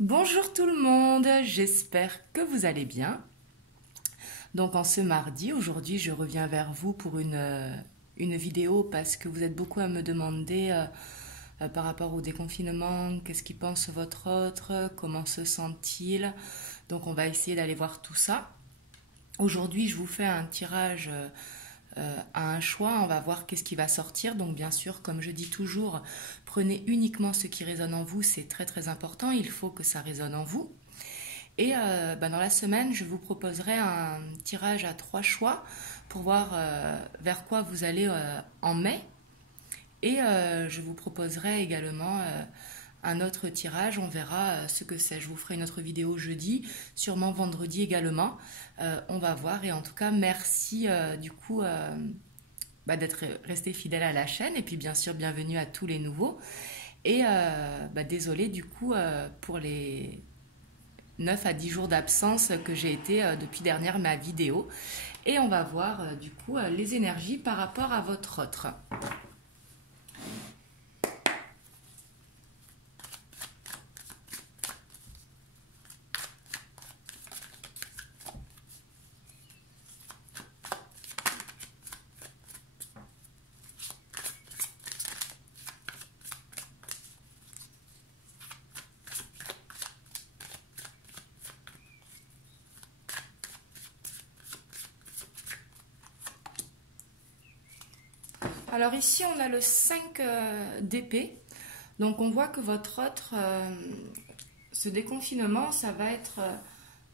Bonjour tout le monde, j'espère que vous allez bien. Donc en ce mardi, aujourd'hui je reviens vers vous pour une vidéo parce que vous êtes beaucoup à me demander par rapport au déconfinement, qu'est-ce qu'il pense votre autre, comment se sent-il. Donc on va essayer d'aller voir tout ça. Aujourd'hui je vous fais un tirage à un choix, on va voir qu'est-ce qui va sortir. Donc bien sûr, comme je dis toujours, prenez uniquement ce qui résonne en vous, c'est très très important, il faut que ça résonne en vous. Et dans la semaine, je vous proposerai un tirage à 3 choix pour voir vers quoi vous allez en mai. Et je vous proposerai également un autre tirage, on verra ce que c'est. Je vous ferai une autre vidéo jeudi, sûrement vendredi également. On va voir et en tout cas, merci du coup d'être resté fidèle à la chaîne et puis bien sûr, bienvenue à tous les nouveaux. Et désolé du coup pour les 9 à 10 jours d'absence que j'ai été depuis dernière ma vidéo. Et on va voir du coup les énergies par rapport à votre autre. Alors ici on a le 5 d'épée. Donc on voit que votre autre, ce déconfinement, ça va être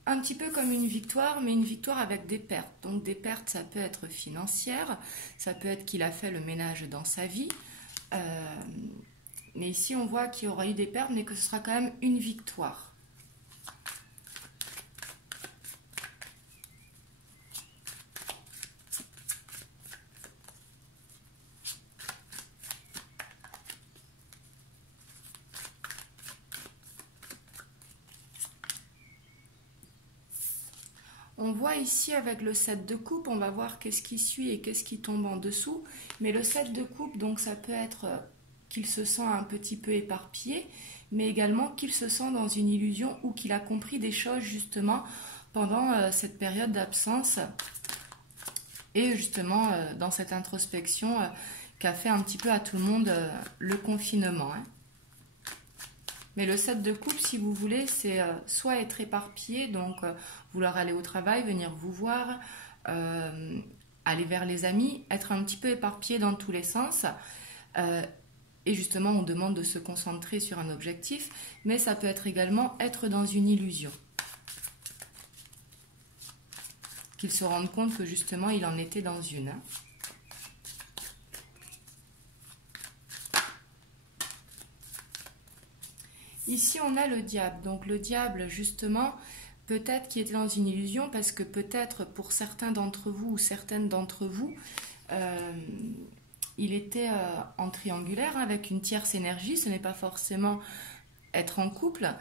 un petit peu comme une victoire, mais une victoire avec des pertes. Donc des pertes, ça peut être financière, ça peut être qu'il a fait le ménage dans sa vie. Mais ici on voit qu'il y aura eu des pertes, mais que ce sera quand même une victoire. On voit ici avec le 7 de coupe, on va voir qu'est-ce qui suit et qu'est-ce qui tombe en dessous. Mais le 7 de coupe, donc ça peut être qu'il se sent un petit peu éparpillé, mais également qu'il se sent dans une illusion ou qu'il a compris des choses justement pendant cette période d'absence et justement dans cette introspection qu'a fait un petit peu à tout le monde le confinement. Mais le 7 de coupe, si vous voulez, c'est soit être éparpillé, donc vouloir aller au travail, venir vous voir, aller vers les amis, être un petit peu éparpillé dans tous les sens. Et justement, on demande de se concentrer sur un objectif, mais ça peut être également être dans une illusion. Qu'il se rende compte que justement, il en était dans une. Ici, on a le diable. Donc le diable, justement, peut-être qui était dans une illusion, parce que peut-être pour certains d'entre vous ou certaines d'entre vous, il était en triangulaire avec une tierce énergie. Ce n'est pas forcément être en couple.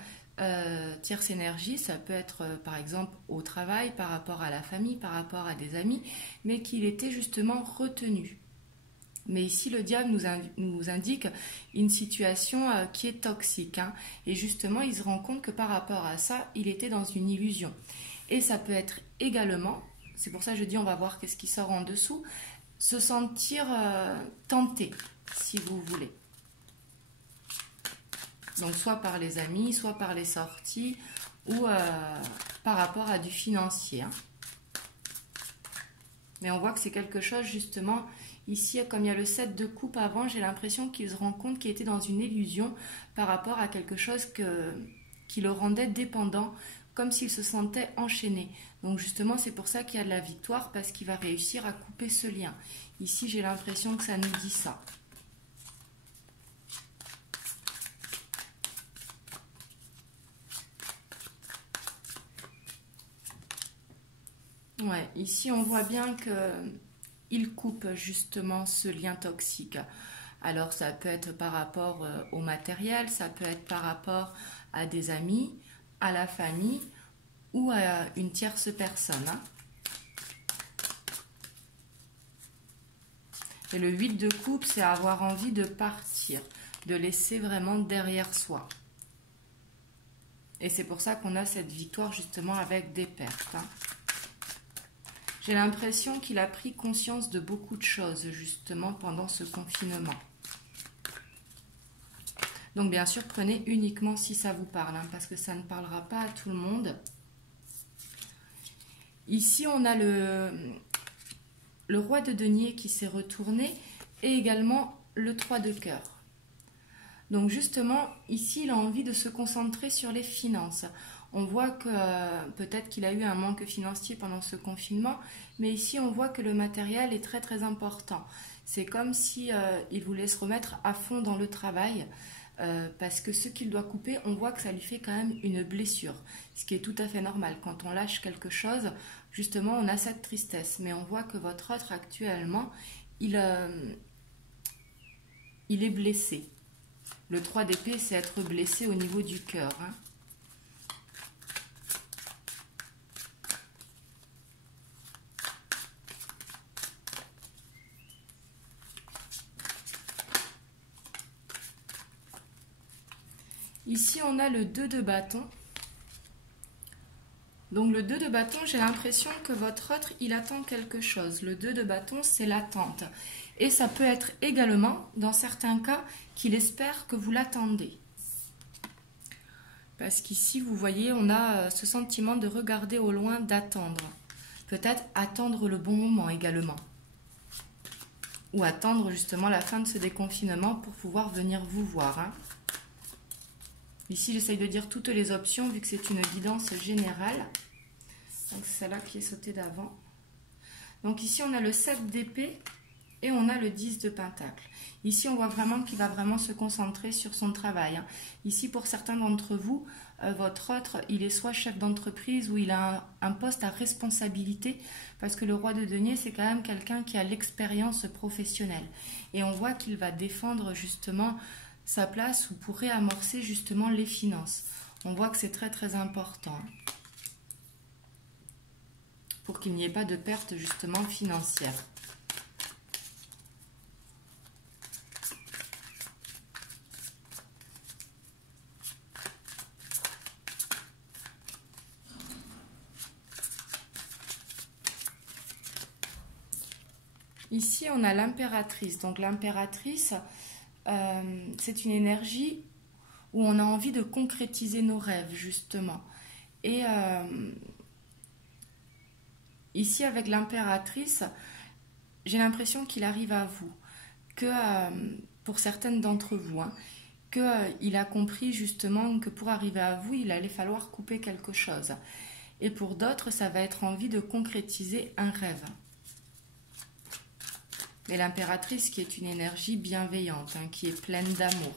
Tierce énergie, ça peut être par exemple au travail, par rapport à la famille, par rapport à des amis, mais qu'il était justement retenu. Mais ici, le diable nous indique une situation qui est toxique. Et justement, il se rend compte que par rapport à ça, il était dans une illusion. Et ça peut être également, c'est pour ça que je dis on va voir qu'est-ce qui sort en dessous, se sentir tenté, si vous voulez. Donc soit par les amis, soit par les sorties, ou par rapport à du financier. Mais on voit que c'est quelque chose justement... Ici, comme il y a le 7 de coupe avant, j'ai l'impression qu'il se rend compte qu'il était dans une illusion par rapport à quelque chose qui le rendait dépendant, comme s'il se sentait enchaîné. Donc justement, c'est pour ça qu'il y a de la victoire, parce qu'il va réussir à couper ce lien. Ici, j'ai l'impression que ça nous dit ça. Ouais, ici, on voit bien que... il coupe justement ce lien toxique. Alors ça peut être par rapport au matériel, ça peut être par rapport à des amis, à la famille ou à une tierce personne. Et le 8 de coupe, c'est avoir envie de partir, de laisser vraiment derrière soi. Et c'est pour ça qu'on a cette victoire justement avec des pertes. Hein. J'ai l'impression qu'il a pris conscience de beaucoup de choses justement pendant ce confinement. Donc bien sûr, prenez uniquement si ça vous parle, hein, parce que ça ne parlera pas à tout le monde. Ici, on a le roi de denier qui s'est retourné et également le 3 de cœur. Donc justement, ici, il a envie de se concentrer sur les finances. On voit que peut-être qu'il a eu un manque financier pendant ce confinement, mais ici, on voit que le matériel est très très important. C'est comme si il voulait se remettre à fond dans le travail, parce que ce qu'il doit couper, on voit que ça lui fait quand même une blessure, ce qui est tout à fait normal. Quand on lâche quelque chose, justement, on a cette tristesse. Mais on voit que votre autre, actuellement, il est blessé. Le 3 d'épée, c'est être blessé au niveau du cœur. Hein. Ici, on a le 2 de bâton. Donc le 2 de bâton, j'ai l'impression que votre autre, il attend quelque chose. Le 2 de bâton, c'est l'attente. Et ça peut être également, dans certains cas, qu'il espère que vous l'attendez. Parce qu'ici, vous voyez, on a ce sentiment de regarder au loin, d'attendre. Peut-être attendre le bon moment également. Ou attendre justement la fin de ce déconfinement pour pouvoir venir vous voir. Hein. Ici, j'essaye de dire toutes les options vu que c'est une guidance générale. Donc, c'est celle-là qui est sautée d'avant. Donc, ici, on a le 7 d'épée et on a le 10 de pentacle. Ici, on voit vraiment qu'il va vraiment se concentrer sur son travail. Hein. Ici, pour certains d'entre vous, votre autre, il est soit chef d'entreprise ou il a un poste à responsabilité parce que le roi de denier, c'est quand même quelqu'un qui a l'expérience professionnelle. Et on voit qu'il va défendre justement sa place ou pour réamorcer justement les finances. On voit que c'est très très important pour qu'il n'y ait pas de perte justement financière. Ici, on a l'impératrice. Donc l'impératrice, c'est une énergie où on a envie de concrétiser nos rêves, justement. Et ici, avec l'impératrice, j'ai l'impression qu'il arrive à vous, que pour certaines d'entre vous, hein, qu'il a compris justement que pour arriver à vous, il allait falloir couper quelque chose. Et pour d'autres, ça va être envie de concrétiser un rêve. Mais l'impératrice qui est une énergie bienveillante, hein, qui est pleine d'amour.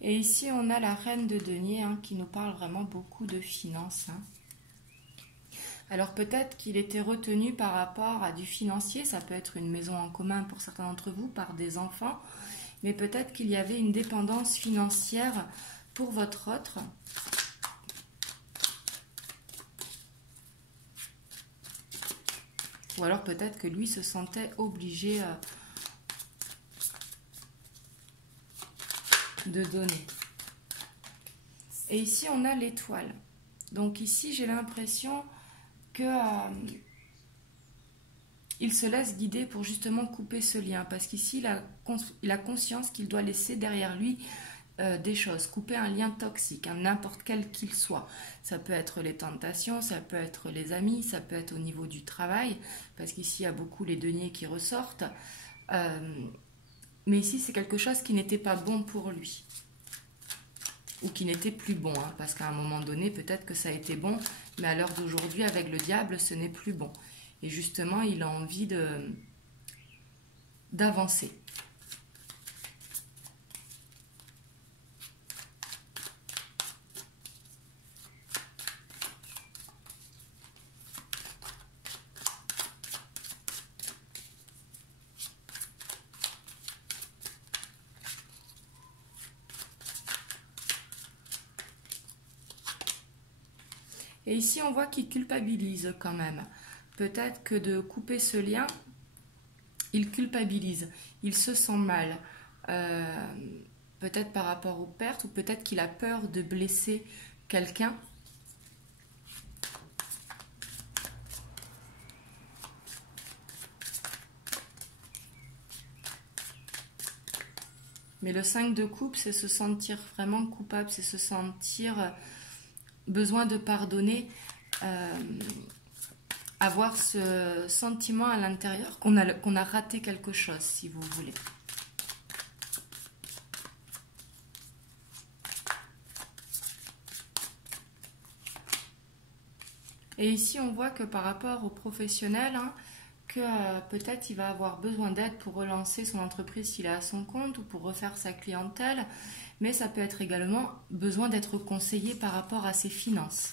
Et ici, on a la reine de denier, hein, qui nous parle vraiment beaucoup de finances. Hein. Alors peut-être qu'il était retenu par rapport à du financier, ça peut être une maison en commun pour certains d'entre vous, par des enfants, mais peut-être qu'il y avait une dépendance financière pour votre autre. Ou alors peut-être que lui se sentait obligé de donner. Et ici, on a l'étoile. Donc ici, j'ai l'impression que il se laisse guider pour justement couper ce lien. Parce qu'ici, il a conscience qu'il doit laisser derrière lui des choses. Couper un lien toxique, hein, n'importe quel qu'il soit. Ça peut être les tentations, ça peut être les amis, ça peut être au niveau du travail. Parce qu'ici, il y a beaucoup les deniers qui ressortent. Mais ici, c'est quelque chose qui n'était pas bon pour lui. Ou qui n'était plus bon. Hein, parce qu'à un moment donné, peut-être que ça a été bon. Mais à l'heure d'aujourd'hui, avec le diable, ce n'est plus bon. Et justement, il a envie d'avancer. Et ici, on voit qu'il culpabilise quand même. Peut-être que de couper ce lien, il culpabilise, il se sent mal. Peut-être par rapport aux pertes, ou peut-être qu'il a peur de blesser quelqu'un. Mais le 5 de coupe, c'est se sentir vraiment coupable, c'est se sentir besoin de pardonner, avoir ce sentiment à l'intérieur qu'on a raté quelque chose, si vous voulez. Et ici, on voit que par rapport aux professionnels, que peut-être il va avoir besoin d'aide pour relancer son entreprise s'il est à son compte ou pour refaire sa clientèle, mais ça peut être également besoin d'être conseillé par rapport à ses finances.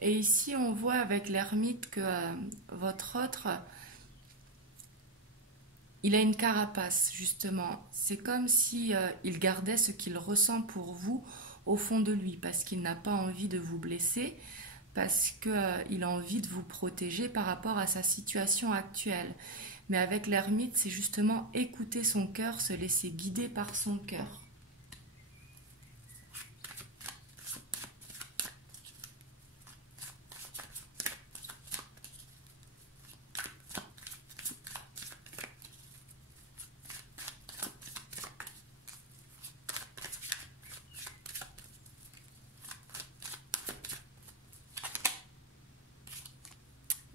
Et ici, on voit avec l'ermite que votre autre, il a une carapace, justement. C'est comme si il gardait ce qu'il ressent pour vous au fond de lui, parce qu'il n'a pas envie de vous blesser, parce qu'il a envie de vous protéger par rapport à sa situation actuelle. Mais avec l'ermite, c'est justement écouter son cœur, se laisser guider par son cœur.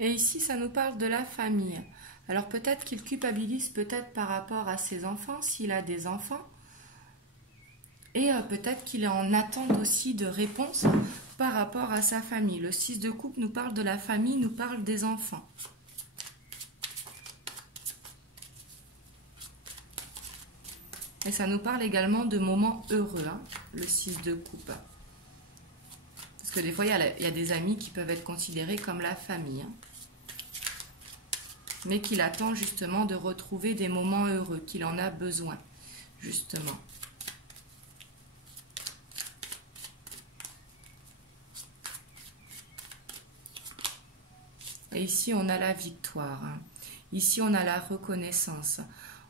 Et ici, ça nous parle de la famille. Alors peut-être qu'il culpabilise peut-être par rapport à ses enfants, s'il a des enfants. Et peut-être qu'il est en attente aussi de réponses par rapport à sa famille. Le 6 de coupe nous parle de la famille, nous parle des enfants. Et ça nous parle également de moments heureux, le 6 de coupe. Parce que des fois, il y a des amis qui peuvent être considérés comme la famille. Mais qu'il attend justement de retrouver des moments heureux, qu'il en a besoin, justement. Et ici, on a la victoire. Ici, on a la reconnaissance.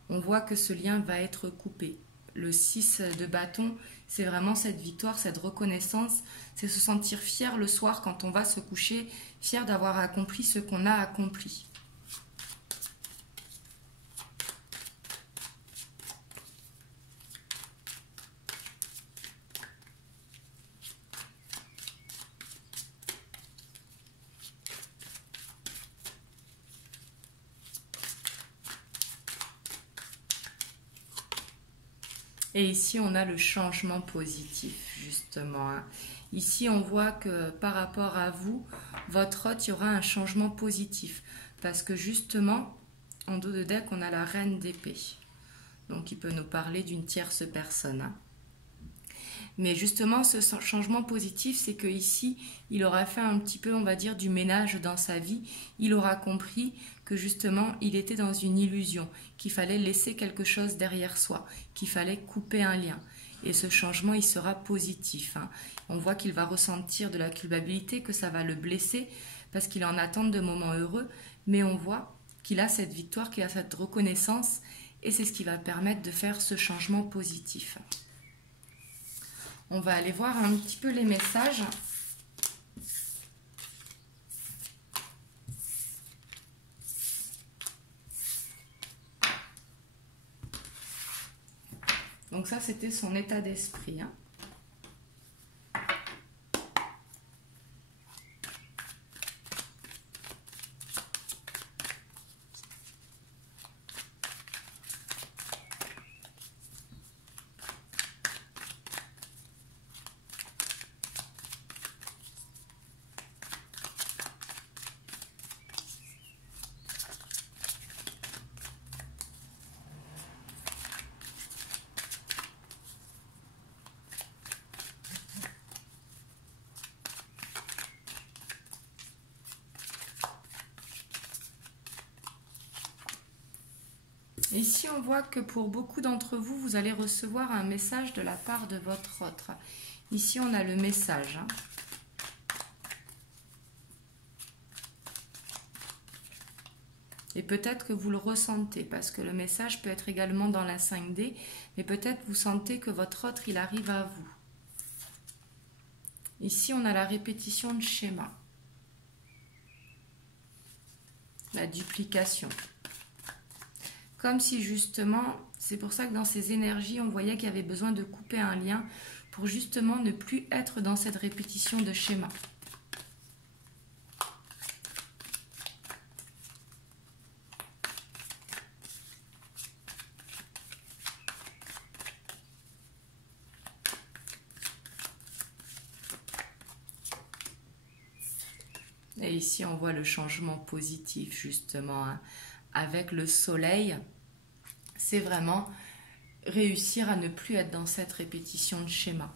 On voit que ce lien va être coupé. Le 6 de bâton, c'est vraiment cette victoire, cette reconnaissance. C'est se sentir fier le soir quand on va se coucher, fier d'avoir accompli ce qu'on a accompli. Et ici, on a le changement positif, justement. Ici, on voit que par rapport à vous, votre hôte, il y aura un changement positif. Parce que justement, en dos de deck, on a la reine d'épée. Donc, il peut nous parler d'une tierce personne. Mais justement, ce changement positif, c'est que ici, il aura fait un petit peu, on va dire, du ménage dans sa vie. Il aura compris que justement, il était dans une illusion, qu'il fallait laisser quelque chose derrière soi, qu'il fallait couper un lien. Et ce changement, il sera positif. On voit qu'il va ressentir de la culpabilité, que ça va le blesser, parce qu'il est en attente de moments heureux. Mais on voit qu'il a cette victoire, qu'il a cette reconnaissance, et c'est ce qui va permettre de faire ce changement positif. On va aller voir un petit peu les messages. Donc ça, c'était son état d'esprit. Et ici, on voit que pour beaucoup d'entre vous, vous allez recevoir un message de la part de votre autre. Ici, on a le message. Et peut-être que vous le ressentez, parce que le message peut être également dans la 5D, mais peut-être vous sentez que votre autre, il arrive à vous. Ici, on a la répétition de schéma. La duplication. Comme si justement, c'est pour ça que dans ces énergies, on voyait qu'il y avait besoin de couper un lien pour justement ne plus être dans cette répétition de schéma. Et ici, on voit le changement positif, justement, hein. Avec le soleil, c'est vraiment réussir à ne plus être dans cette répétition de schéma.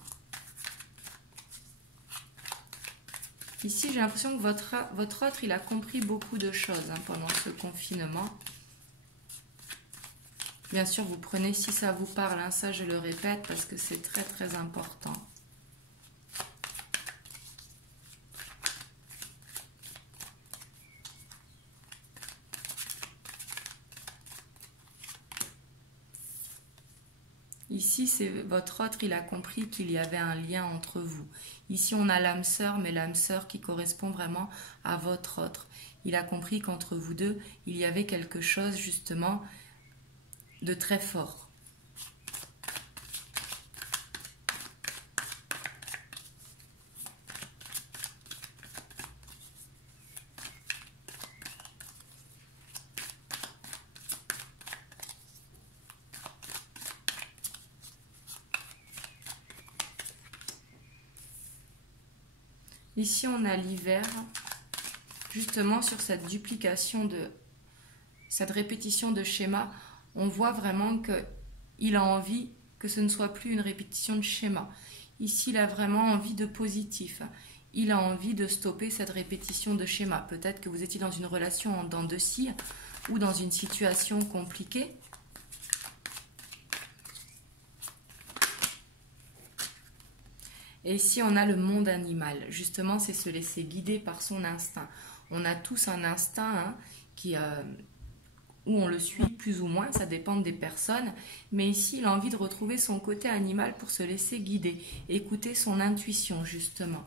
Ici, j'ai l'impression que votre autre, il a compris beaucoup de choses hein, pendant ce confinement. Bien sûr, vous prenez si ça vous parle, hein, ça je le répète parce que c'est très très important. Ici, c'est votre autre, il a compris qu'il y avait un lien entre vous. Ici, on a l'âme sœur, mais l'âme sœur qui correspond vraiment à votre autre. Il a compris qu'entre vous deux, il y avait quelque chose, justement, de très fort. Ici, on a l'hiver, justement sur cette duplication cette répétition de schéma, on voit vraiment qu'il a envie que ce ne soit plus une répétition de schéma. Ici, il a vraiment envie de positif. Il a envie de stopper cette répétition de schéma. Peut-être que vous étiez dans une relation en dents de scie ou dans une situation compliquée. Et ici, on a le monde animal. Justement, c'est se laisser guider par son instinct. On a tous un instinct hein, où on le suit plus ou moins, ça dépend des personnes. Mais ici, il a envie de retrouver son côté animal pour se laisser guider, écouter son intuition, justement.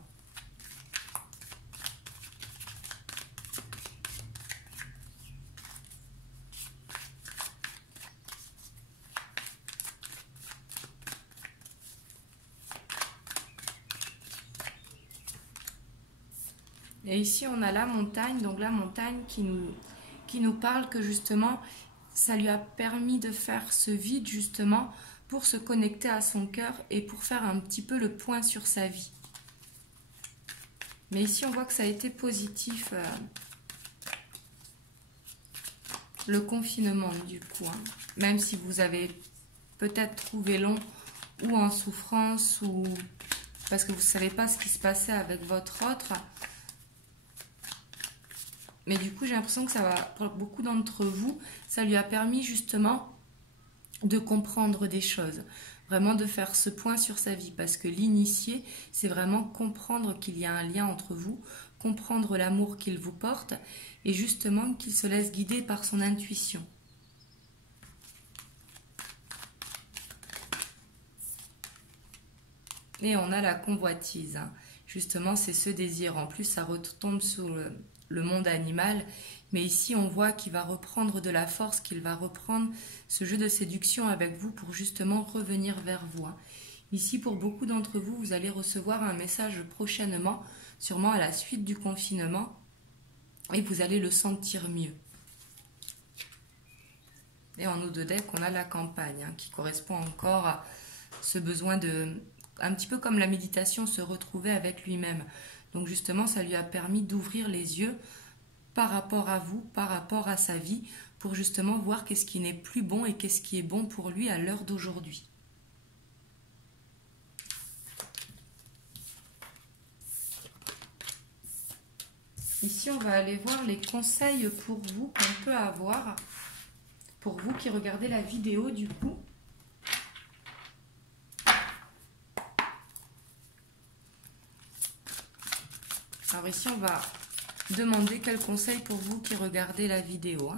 Et ici, on a la montagne, donc la montagne qui nous parle que justement, ça lui a permis de faire ce vide justement pour se connecter à son cœur et pour faire un petit peu le point sur sa vie. Mais ici, on voit que ça a été positif, le confinement du coup. Hein. Même si vous avez peut-être trouvé long ou en souffrance ou parce que vous ne savez pas ce qui se passait avec votre autre. Mais du coup, j'ai l'impression que ça va, pour beaucoup d'entre vous, ça lui a permis justement de comprendre des choses. Vraiment de faire ce point sur sa vie. Parce que l'initié, c'est vraiment comprendre qu'il y a un lien entre vous, comprendre l'amour qu'il vous porte et justement qu'il se laisse guider par son intuition. Et on a la convoitise. Hein. Justement, c'est ce désir. En plus, ça retombe sur le monde animal. Mais ici, on voit qu'il va reprendre de la force, qu'il va reprendre ce jeu de séduction avec vous pour justement revenir vers vous. Hein. Ici, pour beaucoup d'entre vous, vous allez recevoir un message prochainement, sûrement à la suite du confinement, et vous allez le sentir mieux. Et en eau de deck, on a la campagne, hein, qui correspond encore à ce besoin de... Un petit peu comme la méditation, se retrouver avec lui-même. Donc justement, ça lui a permis d'ouvrir les yeux par rapport à vous, par rapport à sa vie, pour justement voir qu'est-ce qui n'est plus bon et qu'est-ce qui est bon pour lui à l'heure d'aujourd'hui. Ici, on va aller voir les conseils pour vous qu'on peut avoir pour vous qui regardez la vidéo du coup. Alors ici, on va demander quel conseil pour vous qui regardez la vidéo.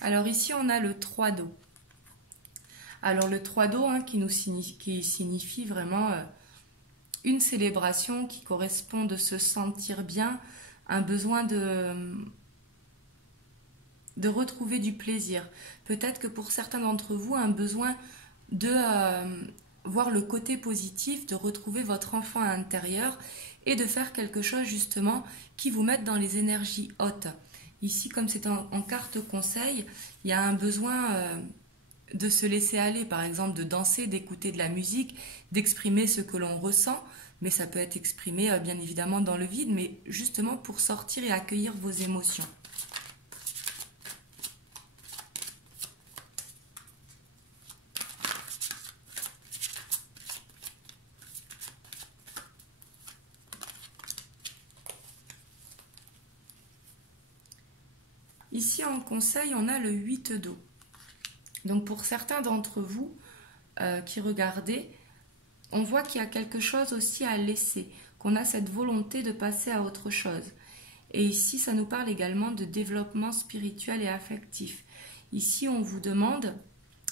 Alors ici, on a le 3 d'eau. Alors le 3 d'eau qui signifie vraiment une célébration qui correspond de se sentir bien, un besoin de retrouver du plaisir. Peut-être que pour certains d'entre vous, un besoin de voir le côté positif, de retrouver votre enfant intérieur et de faire quelque chose justement qui vous mette dans les énergies hautes. Ici, comme c'est en carte conseil, il y a un besoin de se laisser aller, par exemple de danser, d'écouter de la musique, d'exprimer ce que l'on ressent, mais ça peut être exprimé bien évidemment dans le vide, mais justement pour sortir et accueillir vos émotions. Ici en conseil, on a le 8 d'eau. Donc pour certains d'entre vous qui regardez, on voit qu'il y a quelque chose aussi à laisser, qu'on a cette volonté de passer à autre chose. Et ici, ça nous parle également de développement spirituel et affectif. Ici, on vous demande,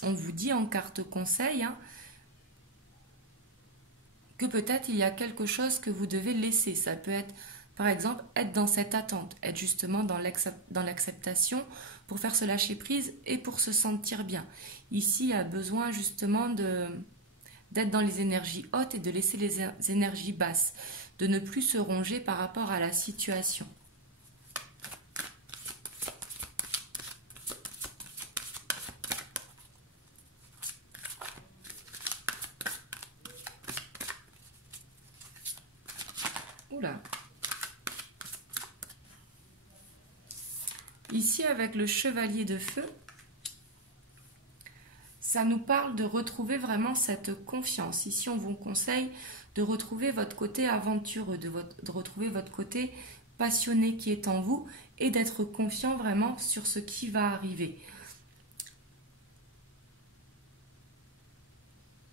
on vous dit en carte conseil, que peut-être il y a quelque chose que vous devez laisser. Ça peut être, par exemple, être dans cette attente, être justement dans l'acceptation pour faire se lâcher prise et pour se sentir bien. Ici, il y a besoin justement d'être dans les énergies hautes et de laisser les énergies basses, de ne plus se ronger par rapport à la situation. Oula. Ici, avec le chevalier de feu, ça nous parle de retrouver vraiment cette confiance. Ici, on vous conseille de retrouver votre côté aventureux, de retrouver votre côté passionné qui est en vous et d'être confiant vraiment sur ce qui va arriver.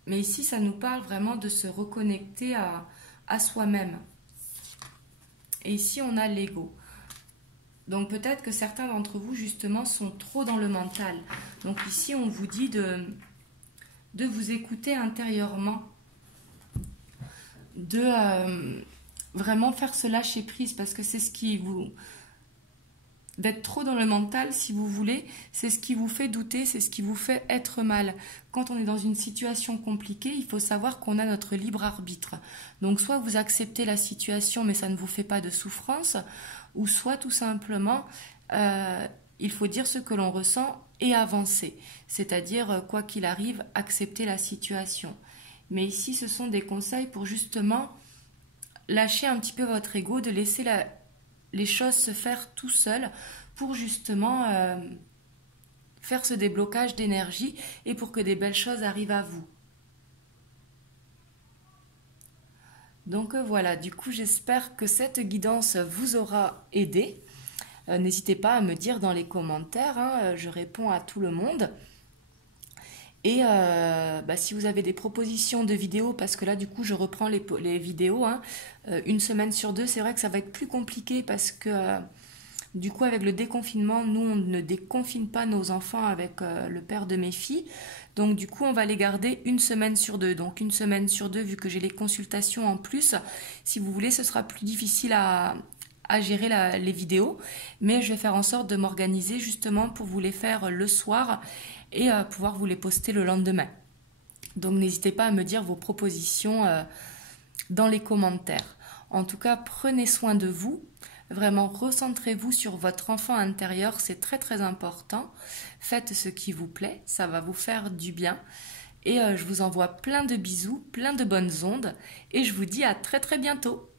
Mais ici, ça nous parle vraiment de se reconnecter à soi-même. Et ici, on a l'ego. Donc peut-être que certains d'entre vous, justement, sont trop dans le mental. Donc ici, on vous dit de vous écouter intérieurement, de vraiment faire ce lâcher prise, parce que c'est ce qui vous... D'être trop dans le mental, si vous voulez, c'est ce qui vous fait douter, c'est ce qui vous fait être mal. Quand on est dans une situation compliquée, il faut savoir qu'on a notre libre arbitre. Donc soit vous acceptez la situation, mais ça ne vous fait pas de souffrance, ou soit tout simplement, il faut dire ce que l'on ressent et avancer. C'est-à-dire, quoi qu'il arrive, accepter la situation. Mais ici, ce sont des conseils pour justement lâcher un petit peu votre ego, de laisser les choses se faire tout seul pour justement faire ce déblocage d'énergie et pour que des belles choses arrivent à vous. Donc voilà, du coup j'espère que cette guidance vous aura aidé. N'hésitez pas à me dire dans les commentaires, je réponds à tout le monde. Et si vous avez des propositions de vidéos, parce que là du coup je reprends les vidéos, une semaine sur deux, c'est vrai que ça va être plus compliqué parce que du coup avec le déconfinement, nous on ne déconfine pas nos enfants avec le père de mes filles, donc du coup on va les garder une semaine sur deux. Donc une semaine sur deux, vu que j'ai les consultations en plus, si vous voulez ce sera plus difficile à gérer les vidéos, mais je vais faire en sorte de m'organiser justement pour vous les faire le soir et pouvoir vous les poster le lendemain. Donc n'hésitez pas à me dire vos propositions dans les commentaires. En tout cas, prenez soin de vous, vraiment recentrez-vous sur votre enfant intérieur, c'est très très important. Faites ce qui vous plaît, ça va vous faire du bien. Et je vous envoie plein de bisous, plein de bonnes ondes et je vous dis à très très bientôt.